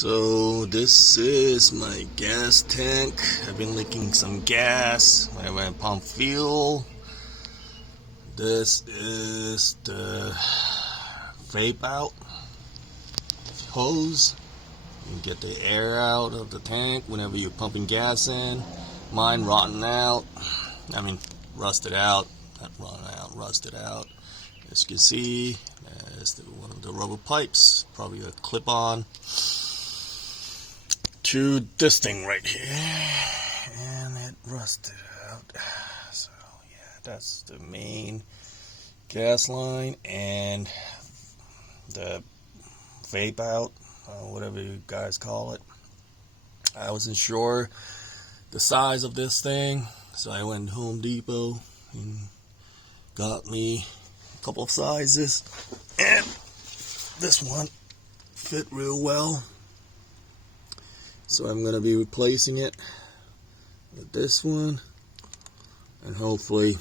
So this is my gas tank. I've been leaking some gas whenever I pump fuel. This is the vape out hose. You get the air out of the tank whenever you're pumping gas in. Mine rotten out. I mean rusted out. Not rotten out, rusted out. As you can see, there's one of the rubber pipes, probably a clip-on to this thing right here, and it rusted out. So yeah, that's the main gas line and the vape out, whatever you guys call it. I wasn't sure the size of this thing, so I went to Home Depot and got me a couple of sizes, and this one fit real well. So I'm going to be replacing it with this one, and hopefully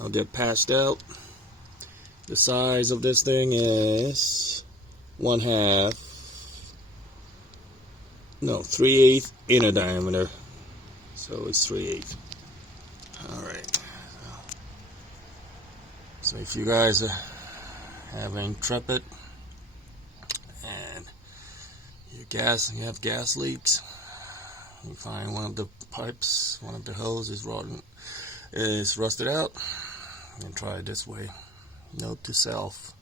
I'll get patched out. The size of this thing is 3/8 inner diameter. So it's 3/8. Alright. So if you guys are having Intrepid and you have gas leaks, you find one of the pipes, one of the hoses is rusted out, and try it this way. Note to self: